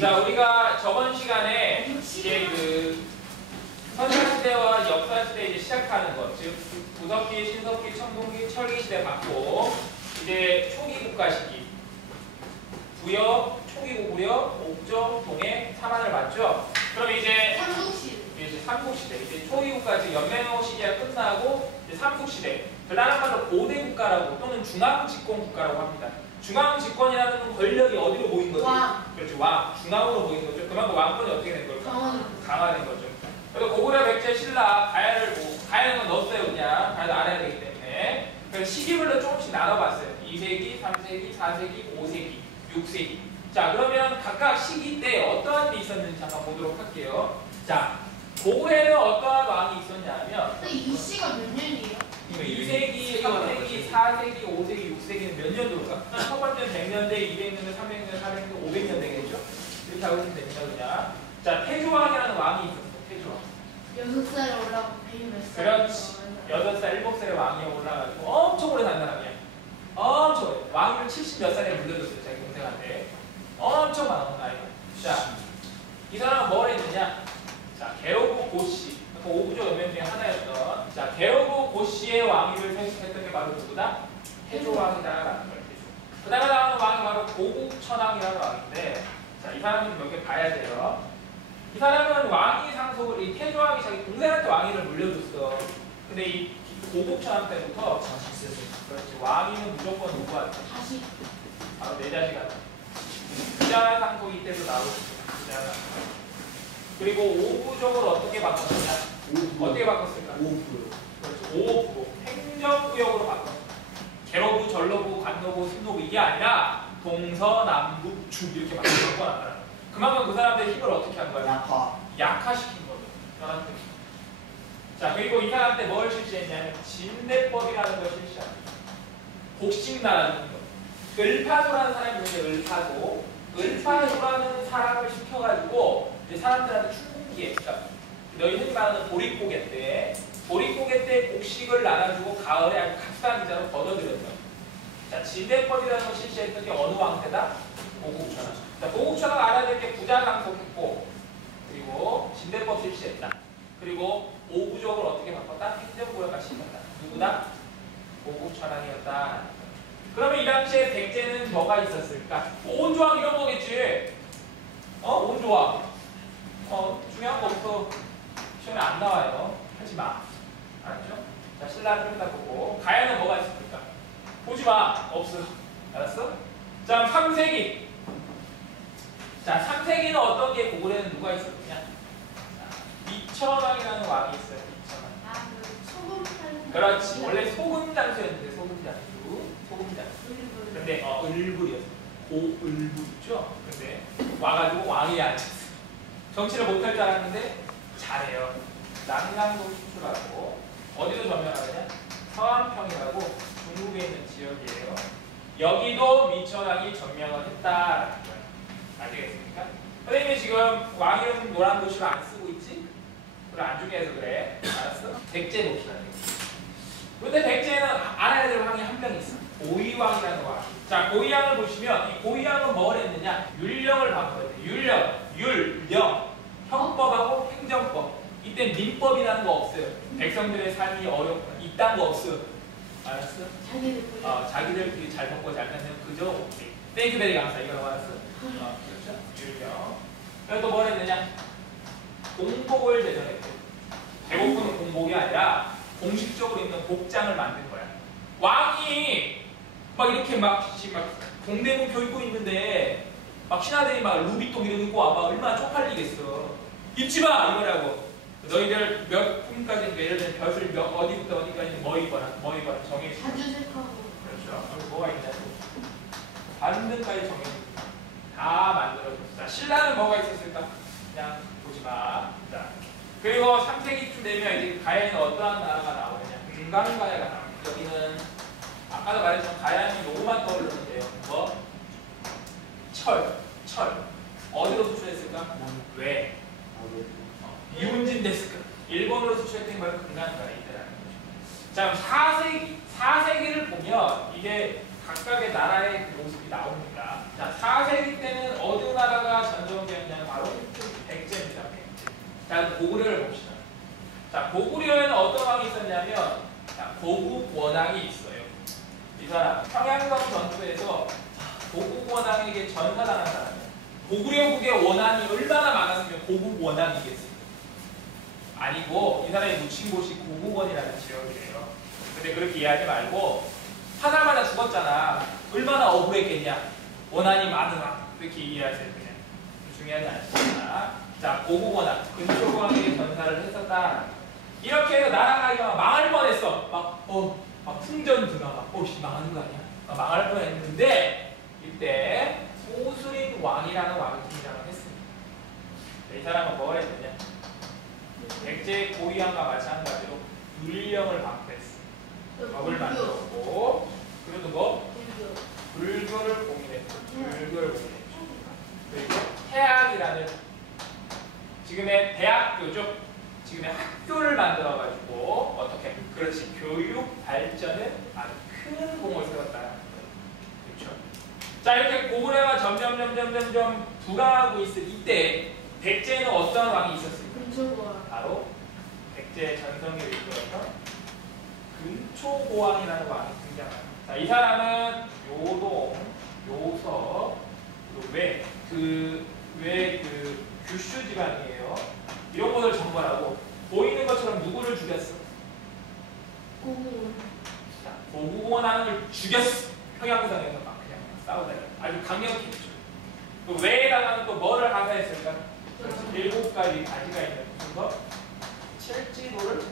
자, 우리가 저번 시간에 이제 그 선사시대와 역사시대 이제 시작하는 것, 즉 구석기, 신석기, 청동기, 철기시대 받고 이제 초기 국가 시기, 부여, 초기 고구려, 옥저, 동해, 삼한을 봤죠. 그럼 이제 삼국시대, 이제 초기 국가 즉 연맹호 시기가 끝나고 이제 삼국시대, 그 다른 말로 고대 국가라고 또는 중앙 집권 국가라고 합니다. 중앙 집권이라는 건 권력이 어디로 모인 거죠? 왕. 그렇죠, 왕. 중앙으로 모인 거죠. 그만큼 왕권이 어떻게 된 걸까? 강화된 거죠. 그래서 고구려, 백제, 신라, 가야를 가야는 넣었어요, 그냥. 가야도 알아야 되기 때문에. 그래서 시기별로 조금씩 나눠봤어요. 2세기, 3세기, 4세기, 5세기, 6세기. 자, 그러면 각각 시기 때 어떠한 일이 있었는지 잠깐 보도록 할게요. 자, 고구려에는 어떠한 왕이 있었냐면 이 시가 몇 년이에요? 2세기, 3세기, 4세기, 5세기, 6세기는 몇 년도일까? 첫 번째는 100년대, 200년대, 300년대, 400년대, 500년 되겠죠? 이렇게 하고 있으면 됩니다, 그냥. 자, 태조왕이라는 왕이 있었어, 태조왕. 6살에 올라가고 100몇 살. 그렇지. 6살, 7살에 왕이 올라가지고 엄청 오래 산 사람이야. 엄청 오래. 왕위를 70몇 살에 물려줬어요, 자기 동생한테. 엄청 많은 나이가. 자, 이 사람은 뭘 했느냐? 자, 개오구 고씨. 그 5부조 연맹 중에 하나였던, 자, 개오구 고씨의 왕위를 생각했던 게 바로 누구다? 태조왕이다라는 거예요. 그 다음에 나오는 왕이 바로 고국천왕이라는 왕인데, 자, 이 사람은 몇 개 봐야 돼요. 이 사람은 왕위 상속을, 이 태조왕이 자기 동생한테 왕위를 물려줬어. 근데 이 고국천왕 때부터 그렇지, 왕위는 무조건 누구한테? 자식. 바로 내 자식한테. 부자 상속이 이때도 나오고 있어. 부자 상속. 그리고 5부족을 어떻게 바꿨느냐? 5%. 어떻게 바꿨을까? 5%. 그렇죠. 5%. 행정구역으로 바꿨어. 계로부, 전로부, 관노부, 순노부 이게 아니라 동서남북 이렇게 바꿔놨다. 그만큼 그 사람들의 힘을 어떻게 한 거야? 약화시킨 거죠. 자, 그리고 이 사람 때 뭘 실시했냐면 진대법이라는 걸 실시합니다. 복식나라는 거. 을파소라는 사람이 있는데 을파소. 을파소라는 사람을 시켜가지고 이제 사람들한테 출궁기에, 그러니까 너희 흔히 말하는 보릿고개 때 곡식을 나눠주고 가을에 아주 값싼 기자로 걷어들였다. 자, 진대법이라는 걸 실시했던 게 어느 왕 때다? 고국천왕. 자, 고국천왕 알아야 될 게 부자 상속했고, 그리고 진대법 실시했다. 그리고 5부족을 어떻게 바꿨다? 행정구역화 시켰다. 누구다? 고국천왕이었다. 그러면 이 당시에 백제는 뭐가 있었을까? 온조왕 이런 거겠지. 온조왕. 중요한 거 없어. 시험에 안 나와요. 하지 마. 알았죠? 자, 신라를 다 보고. 가야는 뭐가 있습니까? 보지 마. 없어. 알았어? 자, 3세기. 자, 3세기는 어떤 게 고구려에는 누가 있었느냐? 미천왕이라는 왕이 있어요. 미천왕. 아, 그 소금 팔는. 그렇지. 원래 소금 장수였는데 소금 장수. 근데 을불이었어. 고을불 있죠? 근데 와가지고 왕위에 앉았어. 정치를 못할 줄 알았는데 잘해요. 난강도 수출하고 어디로 점령하느냐? 서안평이라고 중국에 있는 지역이에요. 여기도 미천왕이 점령을 했다라는 거예요. 아시겠습니까? 선생님이 지금 왕이름 노란 도시로 안 쓰고 있지? 그걸 안 주게 해서 그래. 알았어? 백제 도시라는 거. 근데 백제는 알아야 될 왕이 한 명 있어. 고의왕이라는 왕. 자, 고의왕을 보시면 이 고의왕은 뭘 했느냐? 율령을 바꿨어요. 율령. 형법하고 행정법. 이때 민법이라는 거 없어요. 백성들의 삶이 어렵거나 이딴 거 없어. 알았어? 자기들끼리 잘 먹고 잘 살면 그저 오케이. 땡큐베리 감사 이거라고 알았어? 그렇죠? 율령. 그래서 또 뭘 했느냐? 공복을 제정했대. 배고픈 공복이 아니라 공식적으로 입는 복장을 만든 거야. 왕이 막 이렇게 막 동대문 표 입고 있는데 막 신하들이 막 루비통 이런 거 입고 와봐. 얼마나 쪽팔리겠어. 입지 마! 이거라고. 너희들 몇 분까지, 예를 들면 벼슬 어디부터 어디까지 뭐 입어라 정해주고. 자주색하고. 그렇죠. 그리고 뭐가 있냐고. 반등까지 정해주고. 다 만들어줬어. 자, 신라는 뭐가 있었을까? 그냥 보지 마. 자, 그리고 3세기쯤 되면 이제 가야에는 어떠한 나라가 나오느냐? 금강가야가 나옵니다. 여기는 아까도 말했지만 가야는 요거만 떠오르는데요. 뭐? 철. 어디로 수출했을까? 왜? 이운진 데스크. 일본으로 수출했던 게 바로 금강가야라는 거죠. 자, 4세기를 보면 이게 각각의 나라의 그 모습이 나옵니다. 자, 4세기 때는 어느 나라가 전성기였냐면 바로 백제입니다. 백제. 자, 고구려를 봅시다. 자, 고구려에는 어떤 왕이 있었냐면 자, 고국 원왕이 있어요. 이 사람 평양성 전투에서 고국 원왕에게 전사당한 사람이에요. 고구려국의 원한이 얼마나 많았으면 고국 원왕이겠어요? 아니고 이 사람이 묻힌 곳이 고국원이라는 지역이에요. 근데 그렇게 이해하지 말고 하나마다 죽었잖아. 얼마나 억울했겠냐. 원한이 많으나 그렇게 이해하세요. 그냥 중요하지 않습니다. 자, 고국원한 근초고왕에게 전사를 했었다. 이렇게 해서 나라가 망할 뻔했어. 막 풍전등화 막 망하는 거 아니야? 망할 뻔했는데 이때 소수린 왕이라는 왕이 등장을 했습니다. 이 사람은 뭐가 했느냐? 백제 고위왕과 마찬가지로 율령을 방패했어. 법을 만들었고 그리고 뭐? 불교를 공인했고 불교를 공인했죠. 그리고 태학이라는 지금의 대학교죠. 지금의 학교를 만들어가지고 어떻게? 그렇지. 교육 발전에 아주 큰 공을 세웠다. 그렇죠. 자, 이렇게 고구려가 점점 부강하고 있을 이때 백제에는 어떤 왕이 있었습니까? 근초고왕. 바로 백제 전성기를 이끌었던 근초고왕이라는 왕이 등장합니다. 자, 이 사람은 요동, 요서, 그 규슈 지방이에요. 이런 것을 정벌하고 보이는 것처럼 누구를 죽였어? 고구원. 자, 고구원왕을 죽였어. 평양성에서 막 그냥 싸우다가 아주 강력했죠. 그 외에다가는 또 뭐를 하사했을까? 7가지 가지가 있는 무슨 거? 칠지도를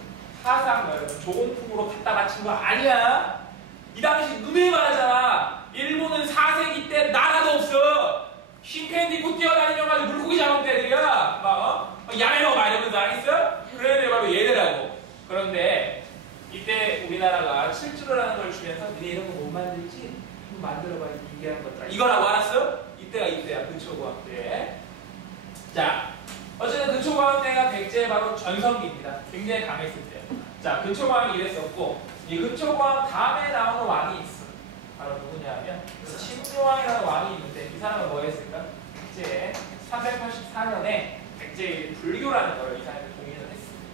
하사한 거예요. 조공품으로 갖다 바친 거 아니야. 이 당시 누누이 말하잖아. 일본은 4세기 때 나라도 없어. 흰팬 입고 뛰어다니면서 물고기 잡은 애들이야. 야매로 막 이러면서 알겠어? 그런 애들이 바로 얘들하고. 그런데 이때 우리나라가 칠지도라는 걸 주면서 니네 이런 거 못 만들지? 좀 만들어봐. 얘기하는 것들아. 이거라고 알았어? 이때야. 근초고왕 때. 자, 어쨌든 근초고왕 때가 백제의 바로 전성기입니다. 굉장히 강했을 때. 자, 근초고왕이 이랬었고 이 근초고왕 다음에 나오는 왕이 있어. 바로 누구냐면 신묘왕이라는 왕이 있는데 이 사람은 뭐 했을까? 백제에 384년에 백제의 불교라는 걸 이 사람이 동의를 했습니다.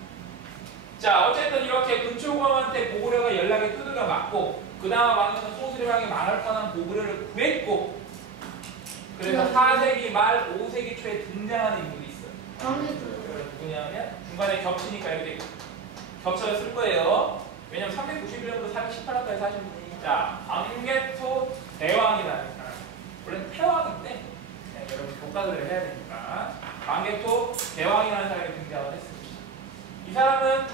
자, 어쨌든 이렇게 근초고왕한테 고구려가 연락에 두들겨 맞고 그 다음 왕은 소수림왕이 망할 뻔한 고구려를 구했고 그래서 4세기 말 5세기 초에 등장하는 인물이 있어요. 누구냐면 중간에 겹치니까 이렇게 겹쳐서 쓸 거예요. 왜냐면 391년부터 418년까지 사신 분이 자, 광개토 대왕이라는 사람. 원래는 태왕인데 여러분 교과서를 해야 되니까 광개토 대왕이라는 사람이 등장을 했습니다. 이 사람은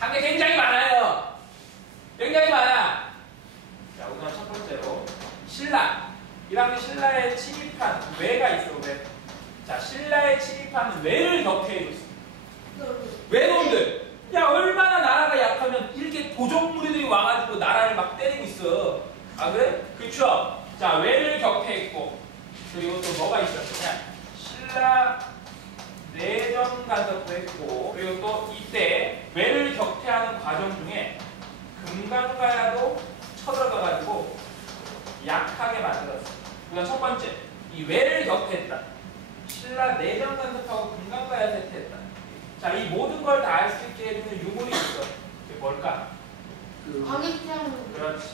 한 게 굉장히 많아요. 굉장히 많아. 자, 우선 첫 번째로 신라. 이 당시 신라에 침입한 왜가 있어. 왜? 자, 신라에 침입한 왜를 격퇴해줬어. 왜놈들. 야, 얼마나 나라가 약하면 이렇게 도적 무리들이 와가지고 나라를 막 때리고 있어. 아, 그래? 그쵸? 자, 왜를 격퇴했고 그리고 또 뭐가 있었느냐? 신라 내전 간섭도 했고 그리고 또 이때 왜를 격퇴하는 과정 중에 금강가야도 쳐들어가가지고 약하게 만들었어. 우선 첫 번째, 이 왜를 격퇴했다. 신라 내전 간섭하고 금강가야 세트했다. 자, 이 모든 걸 다 알 수 있게 해주는 유물이 있어. 그게 뭘까? 광개토. 그렇지.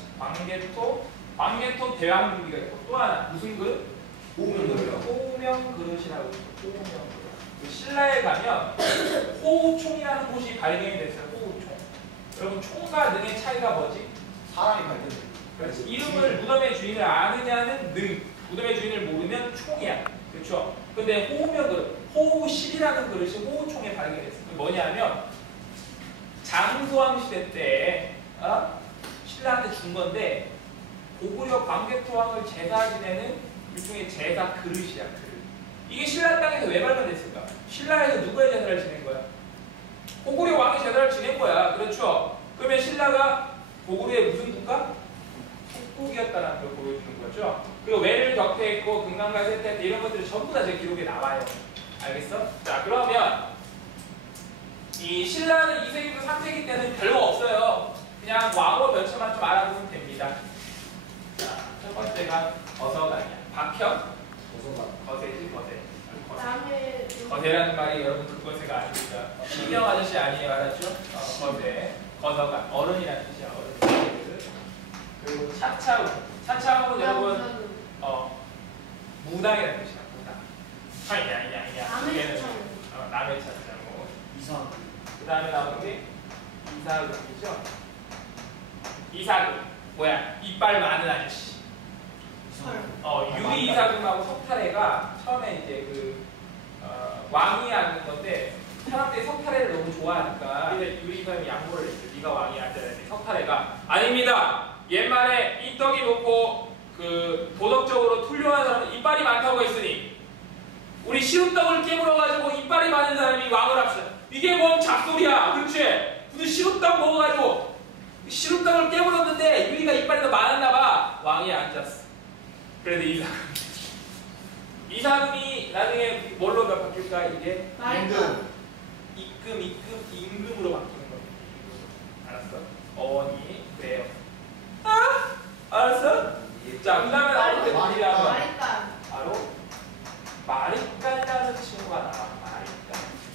광개토 대왕주기가 있고 또 하나 무슨 그릇? 호명 그릇이라고 있어. 호명 그릇. 신라에 가면 호우총이라는 곳이 발견이 됐어요. 호우총. 여러분 총과 능의 차이가 뭐지? 사람이 발견돼. 그렇지. 이름을 무덤의 주인을 아느냐는 능. 무덤의 주인을 모르면 총이야. 그렇죠? 근데 호우명 그릇, 호우실이라는 그릇이 호우총에 발견됐어요. 그게 뭐냐면 장수왕 시대 때 신라한테 준 건데 고구려 광개토왕을 제사 지내는 일종의 제사 그릇이야. 그릇. 이게 신라 땅에서 왜 발견됐을까? 신라에서 누구의 제사를 지낸 거야? 고구려 왕이 제사를 지낸 거야. 그렇죠? 그러면 신라가 고구려의 무슨 국가? 국국이었다는 걸 보여주는 거죠. 그리고 왜를 격퇴했고 금강가 세트했다 이런 것들이 전부 다 제 기록에 나와요. 알겠어? 자, 그러면 이 신라는 2세기부터 3세기 때는 별거 없어요. 그냥 왕호 몇 초만 좀 알아보면 됩니다. 자, 첫 번째가 거서가 아니야. 박형? 거세지, 거세. 거세라는 말이 여러분 그것에가 아닙니다. 신경 아저씨 아니에요, 알았죠? 거세. 거서가 어른이라는 뜻이야, 어른. 그리고 차차우. 차차우는 여러분 무당이라는 뜻이야, 무당. 아니야. 남의 차차우. 그 다음에 나오는 게 이사금이죠. 이사금 뭐야? 이빨 많은 아저씨. 유리 이사금하고 석탈해가 처음에 이제 왕이 하는 건데 사람들이 석탈해를 너무 좋아하니까 유리 이사금이 양보를 했어. 네가 왕이 앉아야 돼. 석탈해가 아닙니다. 옛말에 입덕이 높고 도덕적으로 훌륭한 사람은 이빨이 많다고 했으니 우리 시루떡을 깨물어가지고 이빨이 많은 사람이 왕을 합시다. 이게 뭔 잡소리야, 그렇지? 무슨 시루떡 먹어가지고 시루떡을 깨물었는데 유리가 이빨이 더 많았나봐. 왕이 앉았어. 그래도 이사금이 나중에 뭘로 바뀔까? 이게 임금으로 바뀌는 거야. 알았어? 어원이 그래요. 알았어? 자, 그 다음에 나올 때 뭐냐면 바로 마리깐이라는 친구가 나와.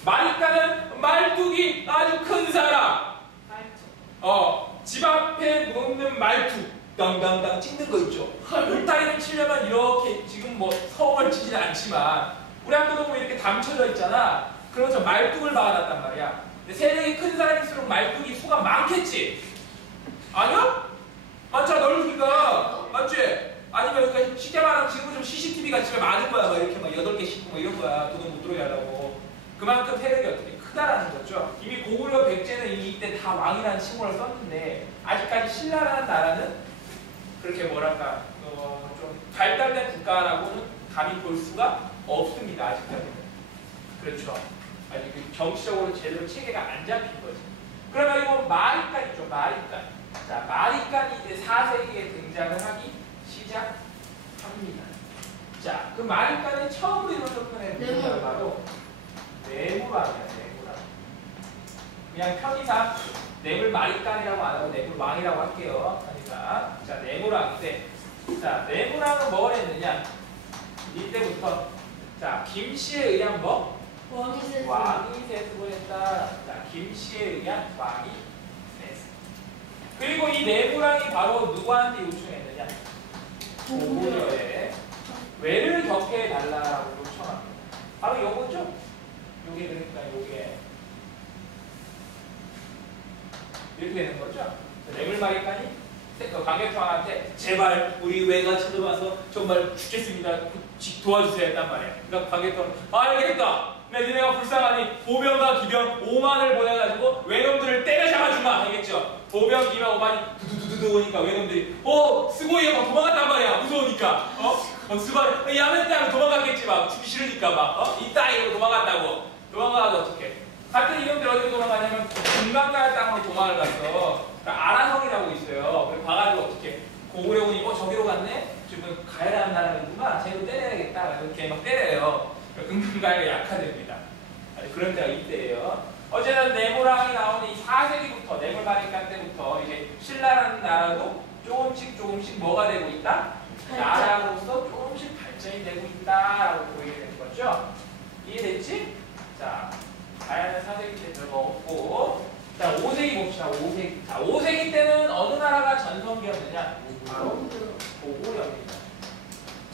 마리깐은 말뚝이 아주 큰 사람. 집 앞에 놓는 말뚝 당당당 찍는 거 있죠. 울타리를 치려면 이렇게 지금 뭐 성을 치지는 않지만 우리 학교도 보면 이렇게 담쳐져 있잖아. 그러면서 말뚝을 박아놨단 말이야. 근데 세력이 큰 사람일수록 말뚝이 수가 많겠지. 아니야? 많잖아, 넓기가. 맞지? 아니면 그러니까 쉽게 말하면 지금 좀 CCTV가 집에 많을 거야. 막 이렇게 막 8개 싣고 막 이런 거야. 돈을 못 들어야 하려고. 그만큼 세력이 어떻게 크다라는 거죠. 이미 고구려 백제는 이미 이때 다 왕이라는 칭호를 썼는데 아직까지 신라라는 나라는 그렇게 뭐랄까 좀 발달된 국가라고는 감히 볼 수가 없습니다. 아직까지는. 그렇죠. 아직 정치적으로 제대로 체계가 안 잡힌 거지. 그러면 이거 마리깐이죠. 마리깐. 자, 마리깐이 이제 4세기에 등장을 하기 시작합니다. 자, 그 마리깐이 처음으로 이루어졌던 누구냐면 바로 뇌물왕이야. 뇌물왕. 그냥 편의상 뇌물 마리깐이라고 안 하고 뇌물 왕이라고 할게요. 편의상. 자, 뇌물왕인데, 자, 뇌물왕은 뭘 했느냐? 이때부터 자, 김씨에 의한 뭐? 왕이 세습을 했다. 자, 김씨에 의한 왕이 세습. 그리고 이 뇌물왕이 바로 누구한테 요청했느냐? 고구려에 외를 격해해 달라고 요청합니다. 바로 요거죠? 요게 그러니까 요게 이렇게 되는 거죠? 뇌물마리깐이 강격왕한테 제발 우리 외가 쳐들어와서 정말 죽겠습니다. 도와주세요 했단 말이야. 그러니까 강격왕은 알겠다. 니네가 불쌍하니 보병과 기병 5만을 보내가지고 외놈들을 때려잡아주마. 알겠죠? 보병, 기병 5만이 두두두두 오니까 외놈들이 스고이가 막 도망갔단 말이야. 무서우니까. 스고이 야매땅 도망갔겠지. 막 죽기 싫으니까 막 이따 이러고 도망갔다고. 도망가서 어떡해. 같은 이놈들이 어디로 도망가냐면 금강가의 땅으로 도망을 갔어. 그러니까 아라성이라고 있어요. 그래서 봐가지고 어떻게 고구려군이 저기로 갔네? 지금 가해라는 나라는구나. 쟤도 때려야겠다. 이렇게 막 때려요. 금강가가 약화됩니다. 그런 때가 이때예요. 어쨌든 뇌물왕이 나오는 이 4세기부터 뇌물마리깐 때부터 이제 신라라는 나라도 조금씩 뭐가 되고 있다? 나라로서 조금씩 발전이 되고 있다라고 보이게 되는 거죠. 이해됐지? 자, 다양한 4세기 때 별거 없고, 자, 5세기 봅시다. 5세기. 자, 5세기 때는 어느 나라가 전성기였느냐? 바로 고구려입니다.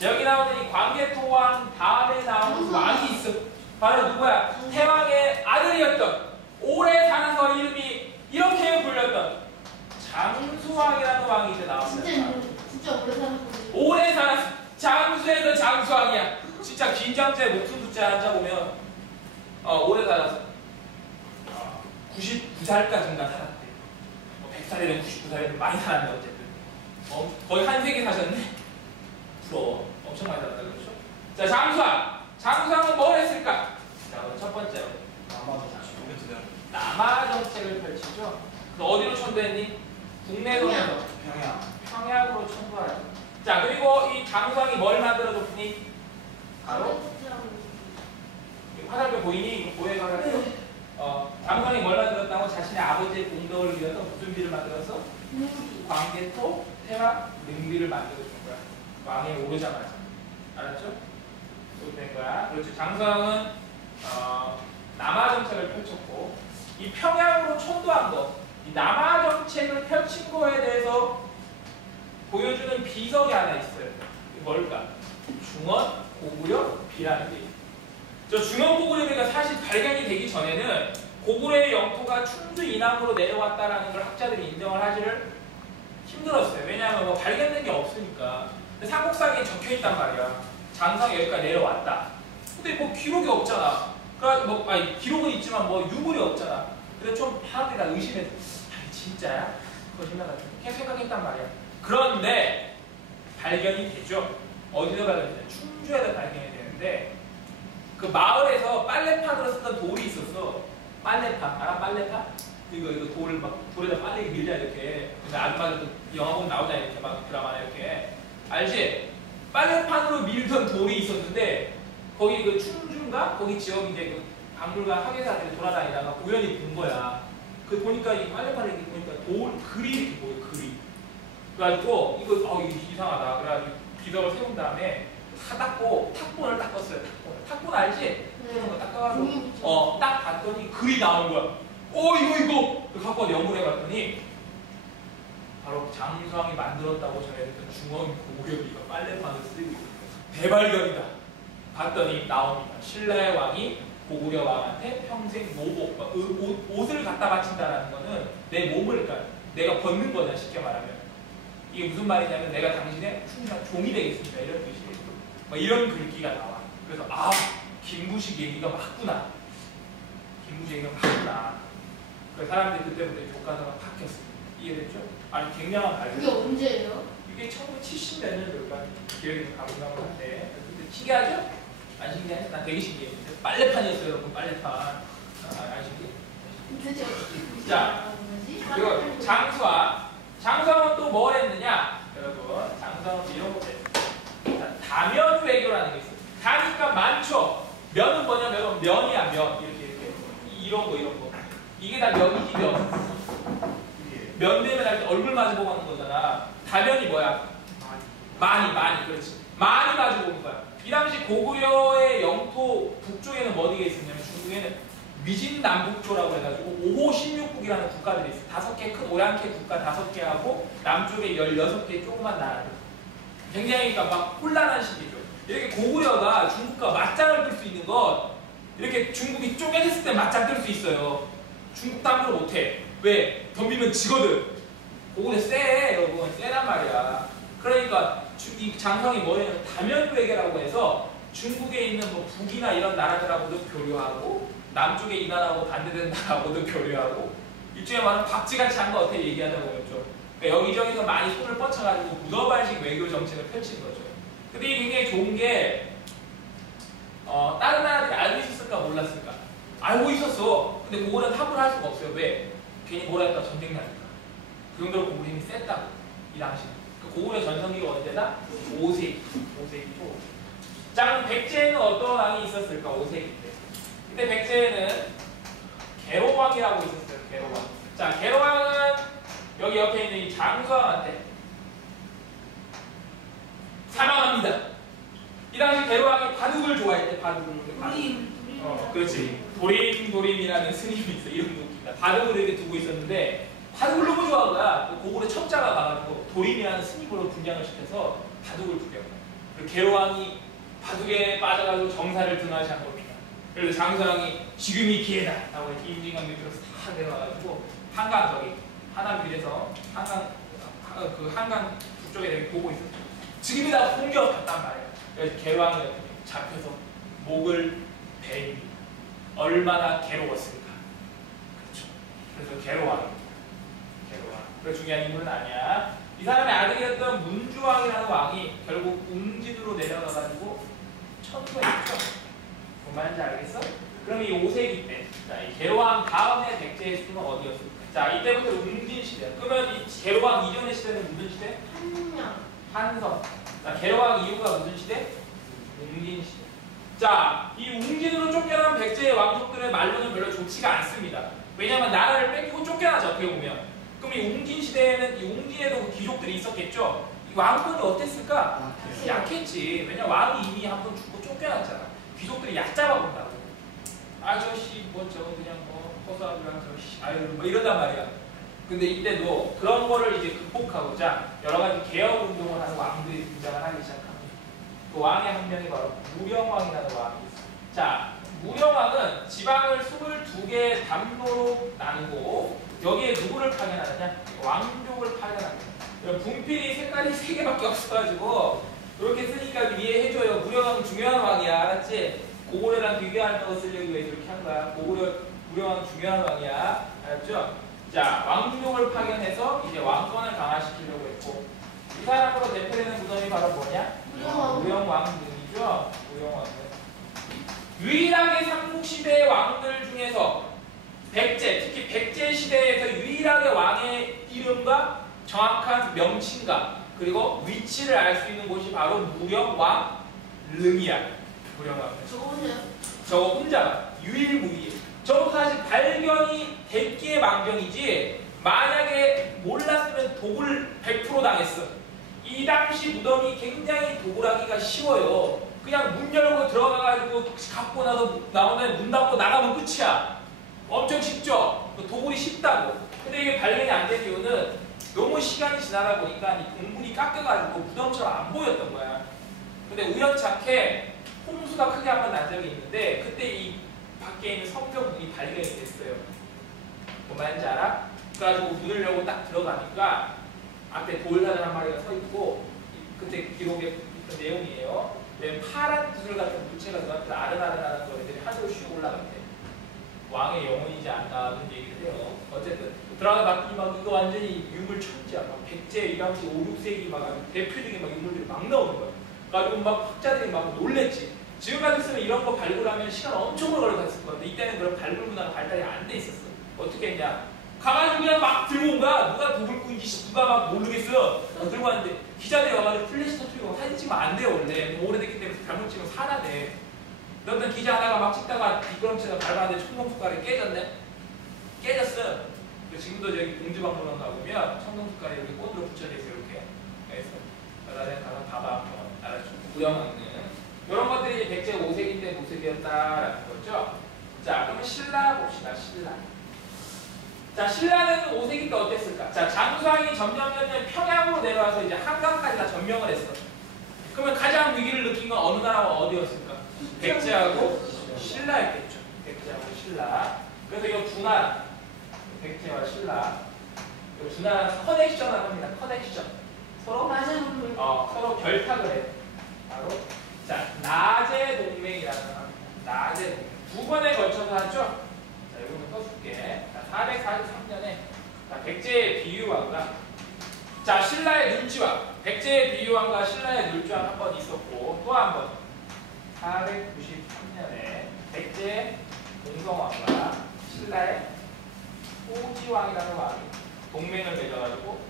여기 나오는 이 광개토왕 다음에 나오는 왕이 있어. 바로 누구야? 태왕의 아들이었던, 오래 살아서 이름이 이렇게 불렸던 장수왕이라는 왕이 이제 나왔어요. 진짜 오래 살았어. 오래 살았어. 장수에서 장수왕이야. 진짜 긴장제 목숨 숫자 앉아보면 오래 살았어. 99살까지인가 살았대. 100살이든 99살이든 많이 살았네. 어쨌든 거의 한 세기 사셨네. 부러워. 엄청 많이 살았다. 그렇죠? 자, 장수왕. 장수왕은 뭘 했을까? 자, 첫 번째로 남하 정책을 펼치죠. 너 어디로 천도했니? 국내선에서 평양으로 천도하죠. 자, 그리고 이 장수왕이 뭘 만들어줬니? 바로 화살표 보이니? 이거 보여요, 화살표? 장수왕이 뭘 만들었다고? 자신의 아버지의 공덕을 위해서 무슨 비를 만들어서? 광개토, 태화, 능비를 만들어준 거야. 왕에 오르자마자. 알았죠? 그렇게 된 거야. 그렇죠. 장성은 남하 정책을 펼쳤고 이 평양으로 천도한 거, 이 남하 정책을 펼친 거에 대해서 보여주는 비석이 하나 있어요. 이게 뭘까? 중원, 고구려, 비라는 게 있어요. 저 중원 고구려비가 사실 발견이 되기 전에는 고구려의 영토가 충주 이남으로 내려왔다라는 걸 학자들이 인정을 하기를 힘들었어요. 왜냐하면 뭐 발견된 게 없으니까. 근데 삼국사기에 적혀 있단 말이야. 장성이 여기까지 내려왔다. 근데 뭐 기록이 없잖아. 그러니까 뭐 아니 기록은 있지만 뭐 유물이 없잖아. 근데 좀 사람들이 다 의심해서 아니 진짜야? 거짓말 같은 거 계속 생각했단 말이야. 그런데 발견이 되죠. 어디서 발견이 돼? 충주에서 발견이 되는데 그 마을에서 빨래판으로 쓰던 돌이 있었어. 빨래판 알아? 빨래판? 이거 돌을 막 돌에다 빨래 밀자 이렇게. 근데 아줌마들도 영화 보면 나오잖아 이렇게 막 드라마나 이렇게. 알지? 빨래판으로 밀던 돌이 있었는데 거기 그 충주인가? 거기 지역 이제 그 박물관 학예사들이 돌아다니다가 우연히 본 거야. 그 보니까 이 빨래판을 이렇게 보니까 돌 글이 이렇게 보여 글이. 그래가지고 이거 이상하다. 그래가지고 비석을 세운 다음에 다 닦고 탁본을 닦았어요. 탁본 알지? 그런 거 닦아가지고 딱 봤더니 글이 나온 거야. 이거 갖고 연구를 해봤더니 바로 장수왕이 만들었다고 전해졌던 중원 고구려비가 빨래판을 쓰고 있어요. 대발견이다. 봤더니 나옵니다. 신라의 왕이 고구려 왕한테 평생 노복, 옷을 갖다 바친다는 거는 내 몸을, 그러니까 내가 벗는 거냐 쉽게 말하면. 이게 무슨 말이냐면 내가 당신의 훌륭한 종이 되겠습니다. 이런 뜻이에요. 이런 글귀가 나와. 그래서 김부식 얘기가 맞구나. 김부식 얘기가 맞구나. 그 사람들이 그때부터 교과서가 바뀌었습니다. 이해됐죠? 아니 굉장한 발견. 그게 언제예요? 이게 1970몇 년도일까? 기억이 좀 가물가물한데 근데 신기하죠? 안 신기해? 난 되게 신기해. 빨래판이었어요 여러분. 빨래판. 안 신기해? 도대체 어떻게 자, 그리고 장수왕은 또 뭘 했느냐? 여러분 장수왕은 이런 거 했어요. 다면 외교라는 게 있어요. 다니까 많죠? 면은 뭐냐면 면이야 면. 이렇게 이런 거 이게 다 면이지 면. 면 되면 할 때 얼굴 마주보고 하는 거잖아. 다면이 뭐야? 많이 그렇지. 많이 마주보는 거야. 이 당시 고구려의 영토 북쪽에는 어디가 있었냐면 중국에는 위진남북조라고 해가지고 5호 16국이라는 국가들이 있어. 5개 큰 오랑캐 국가 5개하고 남쪽에 16개 조그만 나라들. 굉장히 그러니까 막 혼란한 시기죠. 이렇게 고구려가 중국과 맞짱을 뜰 수 있는 건 이렇게 중국이 쪼개졌을 때 맞짱 뜰 수 있어요. 중국 땅으로 못해. 왜? 덤비면 지거든. 고구려 쎄 여러분. 쎄란 말이야. 그러니까 이 장성이 뭐냐면 다면외교라고 해서 중국에 있는 뭐 북이나 이런 나라들하고도 교류하고 남쪽에 이 나라하고 반대되는 나라하고도 교류하고 일종의 말은 박쥐같이 한 거 어떻게 얘기하자고 했죠. 그러니까 여기저기서 많이 손을 뻗쳐가지고 무더발식 외교 정책을 펼친 거죠. 근데 이게 굉장히 좋은 게 다른 나라들이 알고 있었을까 몰랐을까? 알고 있었어. 근데 그거는 함부로 할 수가 없어요. 왜? 괜히 뭐라 했다 전쟁 나니까. 그 정도로 고구려 힘이 셌다고. 이 당시. 그 고구려 전성기가 언제다? 5세기 초. 자, 그럼 백제에는 어떤 왕이 있었을까? 5세기 때. 그때 백제에는 계로왕이라고 있었어요. 계로왕. 자, 계로왕은 여기 옆에 있는 이 장수왕한테 사망합니다. 이 당시 계로왕이 바둑을 좋아했대. 바둑을. 그렇지. 도림이라는 스님이 있어. 이름도 웃긴다. 바둑을 이렇게 두고 있었는데 바둑을 너무 좋아한 거야. 고구려 첩자가 가가지고 도림이라는 스님으로 분장을 시켜서 바둑을 두게 한 거야. 그리고 계로왕이 바둑에 빠져가지고 정사를 등한시한 겁니다. 그래서 장수왕이 지금이 기회다 라고 임진강 밑으로 싹 내려와가지고 한강 저기 하남길에서 한강 북쪽에 이렇게 보고 있었죠. 지금이다 공격했단 말이야. 그래서 계로왕이 잡혀서 목을 베입니다. 얼마나 괴로웠을까. 그렇죠. 그래서 계로왕. 그래 중요한 인물은 아니야. 이 사람의 아들이었던 문주왕이라는 왕이 결국 웅진으로 내려가가지고 천도했죠. 뭔 말인지 알겠어? 그럼 이 5세기 때, 자, 이 계로왕 다음에 백제의 수는 어디였을까? 자, 이때부터 웅진 시대. 그러면 이 계로왕 이전의 시대는 무슨 시대? 한성. 자, 계로왕 이후가 무슨 시대? 웅진 시대. 자, 이 웅진으로 쫓겨난 백제의 왕족들의 말로는 별로 좋지가 않습니다. 왜냐하면 나라를 뺏기고 쫓겨나죠, 어떻게 보면. 그럼 이 웅진 시대에는 이 웅진에도 귀족들이 있었겠죠. 왕권이 어땠을까? 약했지. 왜냐 왕이 이미 한 번 죽고 쫓겨났잖아. 귀족들이 얕잡아 본다고. 아저씨 뭐 저거 그냥 뭐 허수아비랑 저씨 아유 뭐 이런단 말이야. 근데 이때도 그런 거를 이제 극복하고자 여러 가지 개혁 운동을 하는 왕들이 등장을 하기 시작합니다. 그 왕의 한 명이 바로 무령왕이라는 왕이 있어요. 자, 무령왕은 지방을 22개의 담로로 나누고 여기에 누구를 파견하느냐? 왕족을 파견합니다. 분필이 색깔이 3개밖에 없어가지고 이렇게 쓰니까 이해해줘요. 무령왕은 중요한 왕이야. 알았지? 고구려랑 비교하는 거 쓰려고 해서 이렇게 한 거야. 무령왕은 중요한 왕이야. 알았죠? 자, 왕족을 파견해서 이제 왕권을 강화시키려고 했고 이 사람으로 대표되는 무덤이 바로 뭐냐? 무령왕릉이죠. 무령왕릉. 유일하게 삼국시대의 왕들 중에서 백제, 특히 백제 시대에서 유일하게 왕의 이름과 정확한 명칭과 그리고 위치를 알 수 있는 곳이 바로 무령왕릉이야. 무령왕릉. 저거 혼자가 유일무이해. 저거 사실 발견이 대기의 망정이지 만약에 몰랐으면 도굴 100% 당했어. 이 당시 무덤이 굉장히 도굴하기가 쉬워요. 그냥 문 열고 들어가가지고 갖고 나서 나오면 문 닫고 나가면 끝이야. 엄청 쉽죠? 도굴이 쉽다고. 근데 이게 발견이 안 된 이유는 너무 시간이 지나다 보니까 이 공문이 깎여가지고 무덤처럼 안 보였던 거야. 근데 우연찮게 홍수가 크게 한 번 난 적이 있는데 그때 이 밖에 있는 성벽문이 발견이 됐어요. 뭔 말인지 알아? 그래가지고 문을 열고 딱 들어가니까 앞에 돌사자 한 마리가 서 있고 그때 기록에 있던 내용이에요. 파란 구슬 같은 물체가 들어가면서 아른아른하는 거리들이 하늘로 슉 올라갔대. 왕의 영혼이지 않나 그런 얘기를 해요. 어쨌든 들어가 봤더니 막 이거 완전히 유물 천지야. 막 백제 이 당시 5, 6세기 막 대표적인 막 유물들이 막 나오는 거야. 그래가지고 막 학자들이 막 놀랬지. 지금 같았으면 이런 거 발굴하면 시간 엄청 오래 걸렸을 건데 이때는 그런 발굴 문화가 발달이 안 돼 있었어. 어떻게 했냐? 가가지고 그냥 막 들고 온 거야. 누가 도굴꾼인지 누가 막 모르겠어. 들고 왔는데 기자들이 와가지고 플래시 터트리고 사진 찍으면 안 돼요 원래. 오래됐기 때문에 잘못 찍으면 사나대. 어떤 기자 하나가 막 찍다가 뒷걸음치가 밟았는데 청동숟가락이 깨졌네. 깨졌어. 지금도 저기 공주박물관 가보면 청동숟가락이 여기 꽃으로 붙여져 있어요 이렇게. 그래서 나중에 가서 봐봐. 알았죠? 무령왕릉. 이런 것들이 이제 백제 5세기 때 모습이었다라는 거죠. 자, 그러면 신라 봅시다. 신라. 자, 신라는 5세기 때 어땠을까? 자, 장수왕이 점점 평양으로 내려와서 이제 한강까지 다 점령을 했어. 그러면 가장 위기를 느낀 건 어느 나라와 어디였을까? 백제하고 신라였겠죠. 백제하고 신라. 그래서 이 두 나라, 백제와 신라, 이 두 나라는 커넥션을 합니다. 커넥션. 서로 서로 결탁을 해요. 바로 자, 나제 동맹이라는 거 합니다. 나제 동맹. 두 번에 걸쳐서 하죠. 자, 이거는 써줄게. 자, 443년에 백제의 비유왕과 자, 신라의 눌지왕. 백제의 비유왕과 신라의 눌지왕 한 번 있었고 또 한 번 493년에 백제의 공성왕과 신라의 호지왕이라는 왕이 동맹을 맺어가지고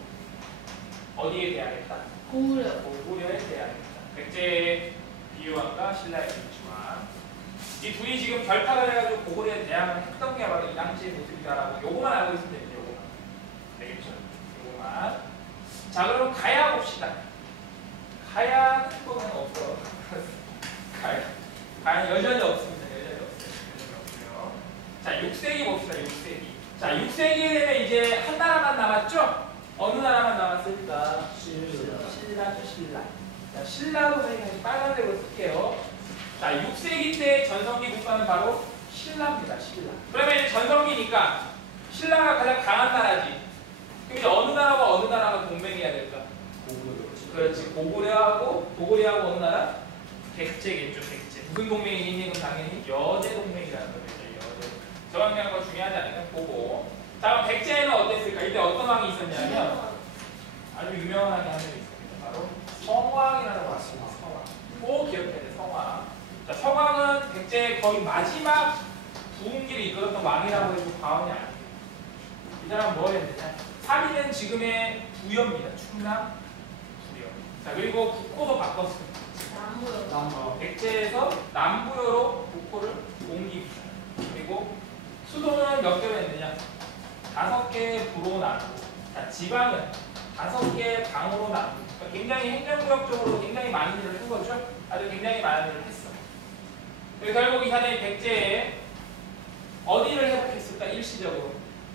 어디에 대항했다? 고구려에 대항했다. 백제의 비유왕과 신라의 눌지왕. 이 둘이 지금 결탁을 해가지고 고구려에 대항을 했던 게 바로 이 당시의 모습이다라고 요거만 알고 있으면 됩니다. 요거만. 되겠죠? 요거만. 자, 그럼 가야 봅시다. 가야는 또 그냥 없어. 가야 여전히 없습니다. 여전히 없어요. 자, 6세기 봅시다. 6세기. 자, 6세기에 되면 이제 한 나라만 남았죠? 어느 나라만 남았을까? 신라죠, 신라. 자, 신라도 저희가 빨간색으로 쓸게요. 자, 6세기 때 전성기 국가는 바로 신라입니다. 신라. 그러면 이제 전성기니까 신라가 가장 강한 나라지. 그럼 이제 어느 나라와 어느 나라가 동맹해야 될까? 그렇지. 고구려하고 어느 나라? 백제겠죠. 백제. 무슨 동맹이니? 그럼 당연히 여제 동맹이라는 거죠. 여제. 저런 거 중요하지 않으니까 보고. 자, 그럼 백제에는 어땠을까? 이때 어떤 왕이 있었냐면 아주 유명한 왕이 한 명 있습니다. 바로 성왕이라는 왕이 있습니다. 성왕. 꼭 기억해야 돼. 성왕. 자, 성왕은 백제의 거의 마지막 부흥기를 이끌었던 왕이라고 해도 과언이 아니에요. 이 사람은 뭘 했느냐? 사비는 지금의 부여입니다. 충남 부여. 자, 그리고 국호도 바꿨습니다. 백제에서 남부여로 국호를 옮깁니다. 그리고 수도는 몇 개로 했느냐? 5개의 부로 나누고. 자, 지방은 5개 방으로 나눕니다. 그러니까 굉장히 행정구역적으로 굉장히 많은 일을 한 거죠. 아주 굉장히 많은 일을 했어. 그래서 결국 이 사람이 백제에 어디를 회복했을까? 일시적으로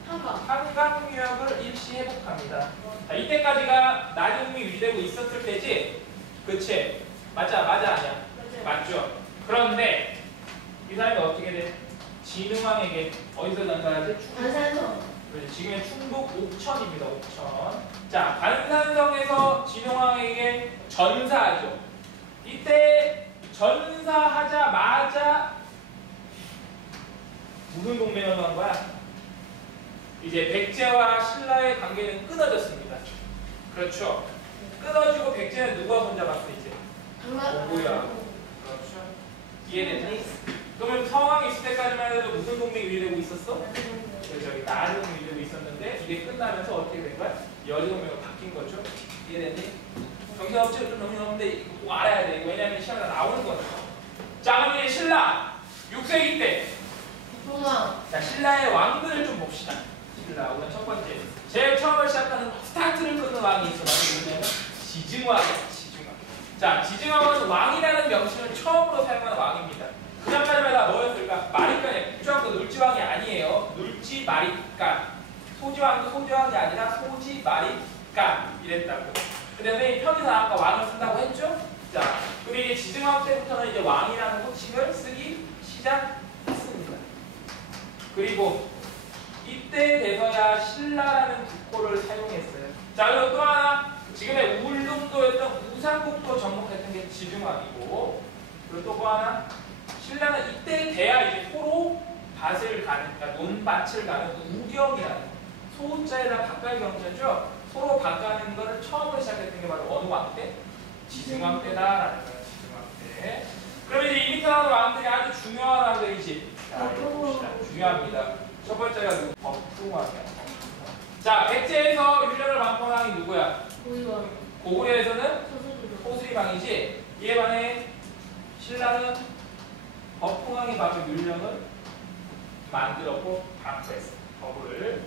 한강유역을 일시 회복합니다. 자, 이때까지가 나중이 유지되고 있었을 때지? 그치? 맞아 아니야? 맞죠? 그런데 이 사람이 어떻게 돼? 진흥왕에게 어디서 전사하지? 그렇지. 지금의 충북 옥천입니다. 옥천. 자, 관산성에서 진흥왕에게 전사하죠. 이때 전사하자마자 무슨 동맹을 한 거야? 이제 백제와 신라의 관계는 끊어졌습니다. 그렇죠. 끊어지고 백제는 누가 손잡았어 이제? 오구야. 그렇죠. 이해됐니? 그러면 성왕이 있을 때까지만 해도 무슨 동맹이 유지되고 있었어? 저기 나를 유지되고 있었는데 이게 끝나면서 어떻게 된 거야? 여리 동맹으로 바뀐 거죠. 이해됐니? 정신없지? 좀 정신없는데 꼭 알아야 돼. 왜냐면 시험에 나오는 거죠. 자, 그럼 이제 신라 6세기 때. 자, 신라의 왕들을 좀 봅시다. 신라 우선 첫 번째. 제일 처음을 시작하는 스타트를 끊는 왕이 있어. 누구냐면 지증왕이야. 지증왕. 자, 지증왕은 왕이라는 명칭을 처음으로 사용하는 왕입니다. 그 전까지마다 뭐였을까? 마리간이야. 유주왕도 놀지왕이 아니에요. 놀지 마리간. 소지왕도 소지왕이 아니라 소지 마리간 이랬다고. 근데 편의상 아까 왕을 쓴다고 했죠? 자, 그럼 이제 지증왕 때부터는 이제 왕이라는 호칭을 쓰기 시작했습니다. 그리고 이때 돼서야 신라라는 국호를 사용했어요. 자, 그리고 또 하나 지금의 울릉도였던 우산국도 정복했던 게 지증왕이고, 그리고 또 뭐 하나 신라는 이때 돼야 이제 소로 밭을 가는, 그러니까 논밭을 가는 우경이라는 소자에다 밭갈 경자죠. 소로 밭 가는 거를 처음으로 시작했던 게 바로 어느 왕 때? 지증왕 때다라는 거예요. 지증왕 때. 그러면 이제 이 밑에 나오는 왕들이 아주 중요한 왕들이지. 자, 이거 봅시다. 중요합니다. 첫 번째가 누구? 법풍왕이야. 자, 백제에서 율령을 반포한 왕이 누구야? 고구려에서는 호수리왕이지. 이에 반해 신라는 법풍왕이 바로 율령을 만들었고 반포했어. 법을.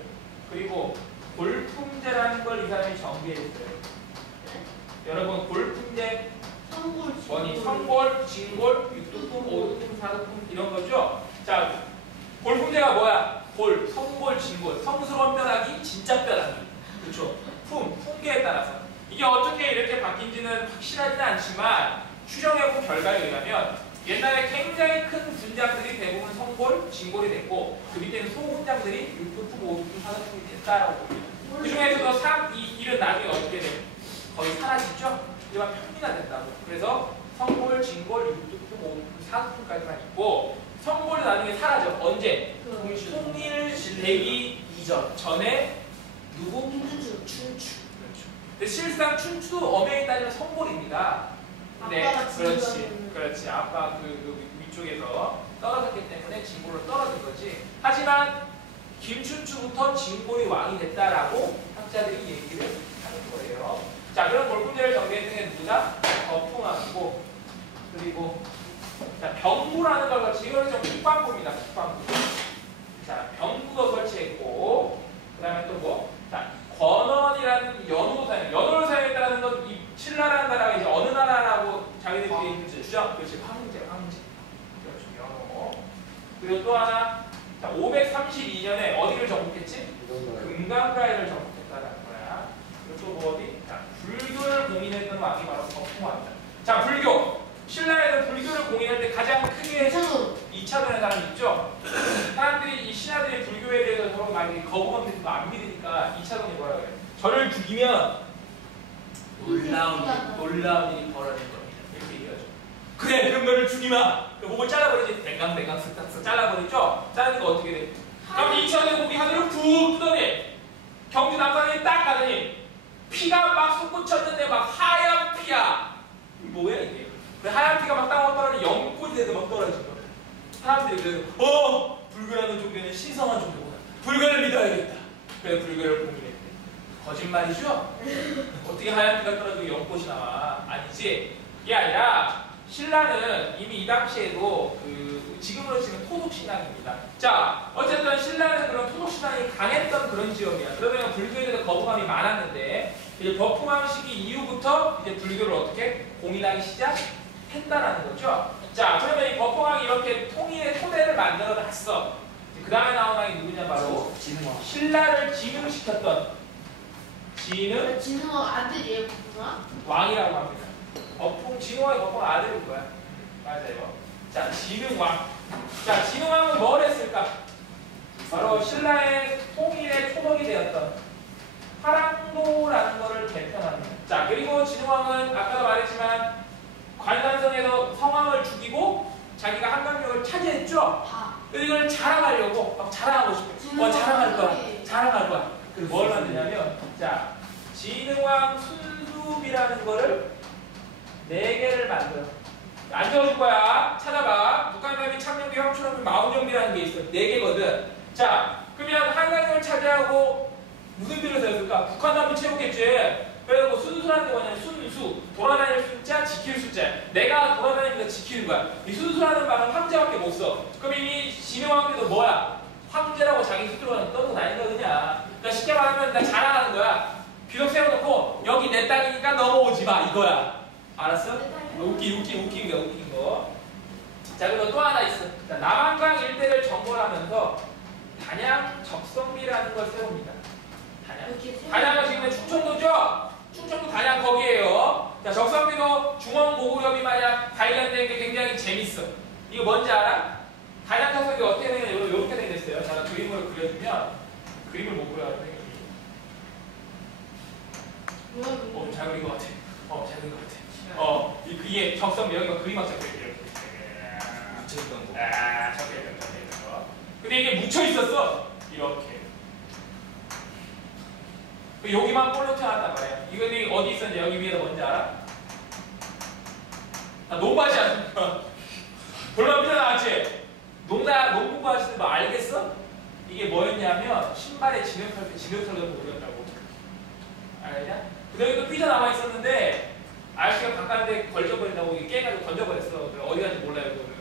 그리고 골품제라는 걸 이 사람이 정비했어요. 여러분 골품제 뭐니? 성골, 진골, 육두품, 오두품, 사두품 이런 거죠. 자, 골품제가 뭐야? 골, 성골, 진골, 성스러운 뼈다귀, 진짜 뼈다귀. 그렇죠? 품계에 따라서 이게 어떻게 이렇게 바뀐지는 확실하지는 않지만 추정해본 결과에 의하면 옛날에 굉장히 큰 분장들이 대부분 성골, 진골이 됐고 그 밑에는 소훈장들이 육두품, 오두품, 사두품이 됐다라고 봅니다. 그 중에서도 일은 나중에 어떻게 돼? 거의 사라지죠? 이만 평민화 된다고. 그래서 성골, 진골, 육두품, 오두품, 사두품까지만 있고 성골은 나중에 사라져. 언제? 통일되기 이전. 전에 누구? 춘추. 그렇죠. 근데 실상 춘추도 엄연히 따지면 성골입니다. 네, 그렇지. 아빠 그 위쪽에서 떨어졌기 때문에 진골로 떨어진 거지. 하지만 김춘추부터 진골이 왕이 됐다라고 학자들이 얘기를 하는 거예요. 자, 그런 골품제를 정비했던 게 누구다? 법풍왕이고, 그리고 자, 병구라는 걸 설치. 이거는 좀 국방부입니다. 국방부. 자, 병구도 설치했고, 그 다음에 또 뭐? 자, 권원이라는 연호를 사용. 연호를 사용했다는 건 이 신라라는 나라가 이제 어느 나라라고 자기들끼리 주장. 그렇지, 황제. 그렇죠, 연호. 그리고 또 하나, 자, 532년에 어디를 정복했지? 금강가에를 정복했다는 거야. 그리고 또 뭐 어디? 자, 불교를 공인했던 왕이 바로 법풍왕이다. 자, 불교. 신라에는 불교를 공인할 때 가장 크게 2차전의 사람이 있죠? 사람들이, 이 신하들이 불교에 대해서 서로 많이 거부감 느끼고 안 믿으니까 2차전이 뭐라 그래? 저를 죽이면 놀라운 일이 벌어질 겁니다. 이렇게 얘기하죠. 그래, 그럼 너를 죽이마! 목을 잘라버리지. 댕강 쓱싹 잘라버리죠? 자르니까 어떻게 돼? 그럼 2차전에 목이 하늘을 푹 뜨더니 경주 남산에 딱 가더니 피가 막 솟구쳤는데 막 하얀 피야. 뭐야 이게? 하얀 피가 막 땅으로 떨어지는 연꽃이 되도 막 떨어진 거야. 사람들이 그래서 불교라는 종교는 신성한 종교구나. 불교를 믿어야겠다. 그래서 불교를 공인했대. 거짓말이죠? 어떻게 하얀 피가 떨어지고 연꽃이 나와? 아니지. 이게 아니라 신라는 이미 이 당시에도 지금으로 치면 토속신앙입니다. 자, 어쨌든 신라는 그런 토속신앙이 강했던 그런 지역이야. 그러면 불교에 대해서 거부감이 많았는데 이제 버풍왕 시기 이후부터 이제 불교를 어떻게 공인하기 시작했다라는 거죠. 자, 그러면 이 버풍왕이 이렇게 통일의 토대를 만들어 놨어. 그 다음에 나온 왕이 누구냐? 바로 진흥왕. 신라를 진흥시켰던 진흥왕 아들이에요, 그구나. 왕이라고 합니다. 진흥왕이 버풍 아들일 거야. 맞아요. 자, 진흥왕. 자, 진흥왕은 뭘 했을까? 바로 신라의 통일의 초석이 되었던 화랑도라는 것을 대표합니다. 자, 그리고 진흥왕은 아까도 말했지만 관산성에서 성왕을 죽이고 자기가 한강역을 차지했죠. 이걸 자랑하려고 막 자랑하고 싶어. 자랑할 거야. 자랑할 거야. 그래서 뭘 만드냐면, 자, 진흥왕 순수비라는 거를 4개를 만들어. 안 적어줄 거야. 찾아봐. 북한감이 창녕비, 황춘원비, 마운영비라는 게 있어. 4개거든. 자, 그러면 한강역을 차지하고 무슨 비를 세웠을까? 북한감이 채웠겠지. 그래서 뭐 순수라는 게 뭐냐면 순수, 돌아다닐 숫자, 지킬 숫자. 내가 돌아다니면서 지키는 거야. 이 순수라는 말은 황제밖에 못 써. 그럼 이미 진흥왕비도 뭐야? 황제라고 자기 스스로 떠고 다닌다 그냥. 그러니까 쉽게 말하면 나 자랑하는 거야. 비록 세워놓고 여기 내 땅이니까 넘어오지 마 이거야. 알았어? 웃긴 거. 자, 그리고 또 하나 있어. 자, 남한강 일대를 정벌하면서 단양 적성비라는 걸 세웁니다. 단양은 지금 충청도죠? 충청도 단양 거기에요. 자, 적성비도 중원 고구려비 마냥 발견된 게 굉장히 재밌어. 이거 뭔지 알아? 단양 적성비 어떻게 되냐? 이렇게 생겼어요. 자, 그림으로 그려주면 그림을 못 그려가지고 잘 그린 것 같아. 잘 그린 것 같아. 이게 적성비 여기가 그림 학자 이렇게 묻혀있던 거. 적혀있던 거. 근데 이게 묻혀 있었어. 이렇게. 여기만 볼록 튀어나왔단 말이야. 이거 어디 있었는지 여기 위에다 뭔지 알아? 농바지 않습니까? 별로 튀어나왔지? 농 공부하시는 거 알겠어? 이게 뭐였냐면 신발에 진흙털을 올렸다고. 알겠냐? 그 여기도 삐져나와 있었는데 아저씨가 바깥에 걸져버린다고 이게 깨가지고 던져버렸어. 어디 간지 몰라요. 그거는.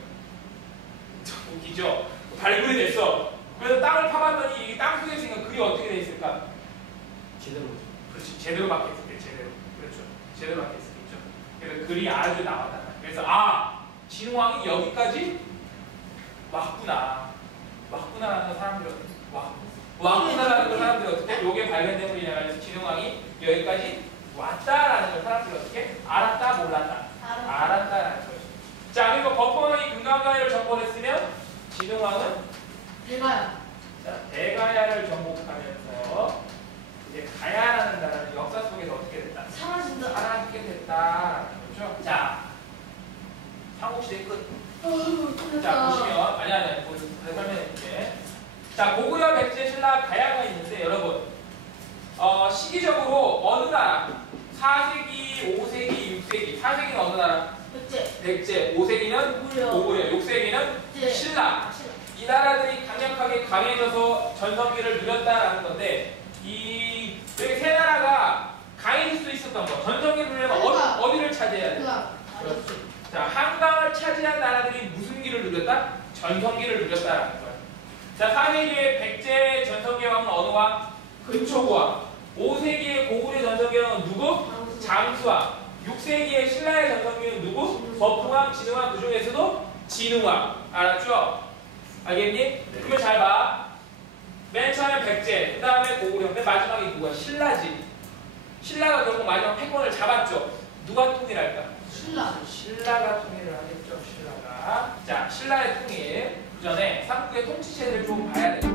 웃기죠? 발굴이 됐어. 그래서 땅을 파봤더니 이게 땅 속에 있으니까 글이 어떻게 돼 있을까? 제대로. 그렇지. 제대로 박혔을 때 제대로. 그렇죠. 제대로 박혔을 때 있죠. 그래서 글이 아주 나왔다. 그래서 진흥왕이 여기까지 왔구나라는 사람들이 왔구나라는 걸 사람들이 어떻게 요게 발견된 분이냐 해서 진흥왕이 여기까지 왔다라는 걸 사람들이 어떻게 알았다 몰랐다 알았다라는 거죠. 자, 그리고 버풍왕이 금강가야를 정복했으면 진흥왕은 대가야를 정복하면서 이제 가야라는 나라는 역사 속에서 어떻게 됐다? 사라지게 됐다라는 거죠. 자, 삼국시대 끝. 자, 보시면 아니 설명해줄게. 자, 고구려, 백제, 신라, 가야가 있는데 여러분 시기적으로 어느 나라? 4세기, 5세기, 6세기. 4세기는 어느 나라? 백제. 5세기는 고구려. 6세기는 신라. 이 나라들이 강력하게 강해져서 전성기를 누렸다라는 건데 여기 세 나라가 강해질 수 있었던 거. 전성기를 누리려면 어디를 차지해야 돼? 그렇지. 자, 한강을 차지한 나라들이 무슨 기를 누렸다? 전성기를 누렸다라는 거야. 자, 4세기의 백제 전성기 왕은 어느 왕? 근초고왕. 5세기의 고구려 전성기 왕은 누구? 장수왕. 6세기의 신라의 전성기는 누구? 버풍왕, 진흥왕. 그 중에서도 진흥왕. 알았죠? 알겠니? 네. 그러면 잘 봐. 맨 처음에 백제, 그 다음에 고구려, 맨 마지막에 누구야? 신라지. 신라가 결국 마지막 패권을 잡았죠. 누가 통일할까? 신라가 통일을 하겠죠. 신라가. 자, 신라의 통일. 그 전에 삼국의 통치체를 좀 봐야 돼.